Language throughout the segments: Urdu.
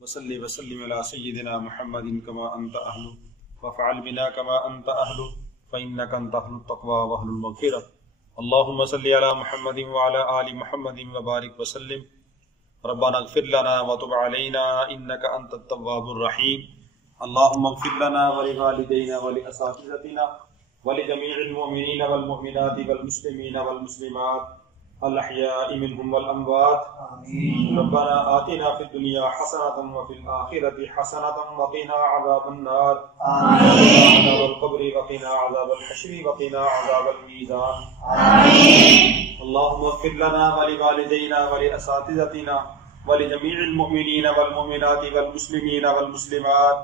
وصلی وسلم علی سیدنا محمد کما انت اہل وفعل بنا کما انت اہل فإنک انت اہل التقوی واہل المغفرۃ اللہم صلی علی محمد وعلی آل محمد وبارک وسلم ربنا اغفر لنا وتب علینا انک انت التواب الرحیم اللہم اغفر لنا ولوالدینا ولاساتذتنا ولجميع المؤمنين والمؤمنات والمسلمين والمسلمات الأحياء منهم والأموات آمين. ربنا آتنا في الدنيا حسنة وفي الآخرة حسنة وقنا عذاب النار آمين. عذاب القبر وقنا عذاب الحشر وقنا عذاب الميزان آمين. اللهم اغفر لنا ولوالدينا ولأساتذتنا ولجميع المؤمنين والمؤمنات والمسلمين والمسلمات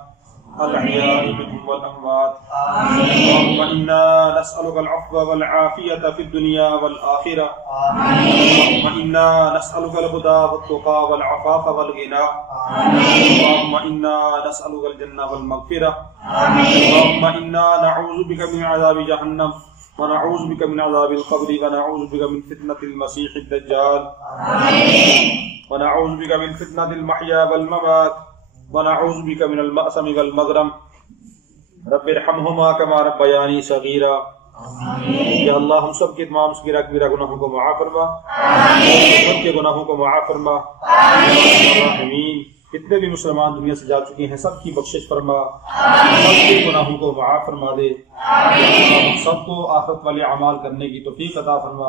الأحياء منهم والأموات اللهم إنا نسألك العفو والعافية في الدنيا والآخرة اللهم إنا نسألك الهدى والتقى والعفاف والغنى اللهم إنا نسألك الجنة والمغفرة اللهم إنا نعوذ بك من عذاب جهنم ونعوذ بك من عذاب القبر ونعوذ بك من فتنة المسيح الدجال ونعوذ بك من فتنة المحيا والممات ونعوذ بك من المأثم والمغرم رب ارحمهما كما ربياني صغيرا یا اللہ ہم سب کے تمام صغیرہ کبیرہ گناہوں کو معاف فرما سب کے گناہوں کو معاف فرما آمین کتنے بھی مسلمان دنیا سے جا چکے ہیں سب کی بخشش فرما سب کے گناہوں کو معاف فرما دے ہم سب کو آخرت والے اعمال کرنے کی توفیق عطا فرما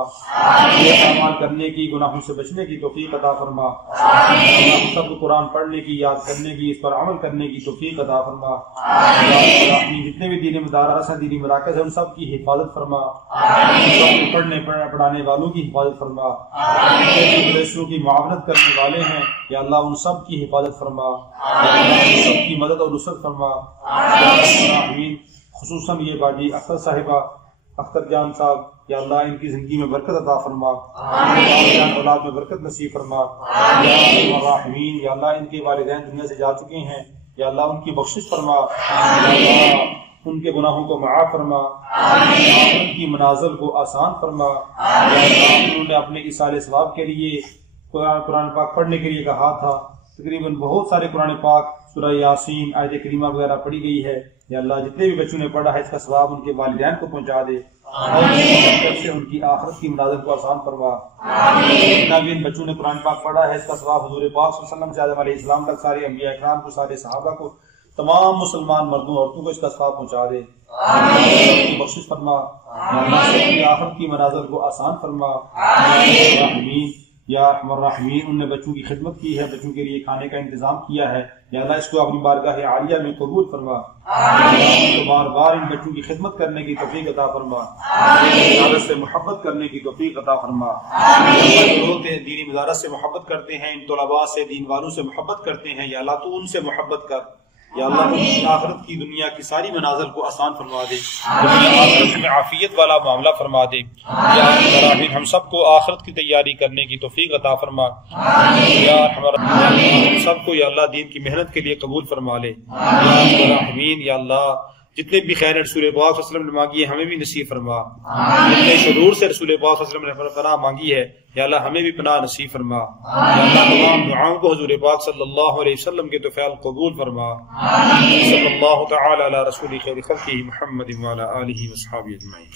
یہ اعمال کرنے کی گناہوں سے بچنے کی توفیق عطا فرما ہم سب کو قرآن پڑھنے کی یاد کرنے کی اس پر عمل کرنے کی توفیق عطا فرما جتنے بھی دینی مدارس ہیں دینی مراکز ہیں ان سب کی حفاظت فرما سب پڑھنے پڑھانے والوں کی حفاظت فرما مدرسوں کی معاونت کرنے والے ہیں یا اللہ ان سب کی حفاظت فرما سب کی مدد اور نصرت فرما آمین خصوصاً یہ باجی اختر صاحبہ اختر جان صاحب یا اللہ ان کی زندگی میں برکت عطا فرما اولاد میں برکت نصیب فرما آمین یا اللہ ان کے والدین دنیا سے جا چکے ہیں یا اللہ ان کی بخشش فرما ان کے گناہوں کو معاف فرما ان کی منازل کو آسان فرما انہوں نے اپنے ایصال ثواب کے لیے قرآن پاک پڑھنے کے لیے کہا تھا تقریباً بہت سارے قرآن پاک سورہ یاسین آیت کریمہ وغیرہ پڑھی گئی ہے یا اللہ جتنے بھی بچوں نے پڑھا ہے اس کا ثواب ان کے والدین کو پہنچا دے اور ان کی آخرت کی منازل کو آسان فرما جتنا بھی ان بچوں نے قرآن پاک پڑھا ہے اس کا ثواب حضور پاک صلی اللہ علیہ وسلم سے آدم علیہ السلام تک سارے انبیاء اکرام کو سارے صحابہ کو تمام مسلمان مردوں عورتوں کو اس کا ثواب پہنچا دے کی بخشش فرما آخرت کی منازل کو آسان فرما آمین یا ارحم الراحمین ان نے بچوں کی خدمت کی ہے بچوں کے لیے کھانے کا انتظام کیا ہے یا اللہ اس کو اپنی بارگاہ عالیہ میں قبول فرما بار بار ان بچوں کی خدمت کرنے کی توفیق عطا فرما عبادت سے محبت کرنے کی توفیق عطا فرما لوگ دینی مدارس سے محبت کرتے ہیں ان طلباء سے دین والوں سے محبت کرتے ہیں یا اللہ تو ان سے محبت کر یا اللہ ان آخرت کی دنیا کی ساری منازل کو آسان فرما دے آخرت میں عافیت والا معاملہ فرما دے یا اللہ ہم سب کو آخرت کی تیاری کرنے کی توفیق عطا فرما یا ہم سب کو یا اللہ دین کی محنت کے لیے قبول فرما لے یا اللہ جتنے بھی خیر رسول پاک صلی اللہ علیہ وسلم نے مانگی ہے ہمیں بھی نصیب فرما جتنے شرور سے رسول پاک صلی اللہ علیہ وسلم نے پناہ مانگی ہے یا اللہ ہمیں بھی پناہ نصیب فرما یا اللہ تمام دعاؤں کو حضور پاک صلی اللہ علیہ وسلم کے توفیل قبول فرما صلی اللہ تعالی علی رسول خیر خلقہ محمد وعلی آلہ وصحبہ اجمعین.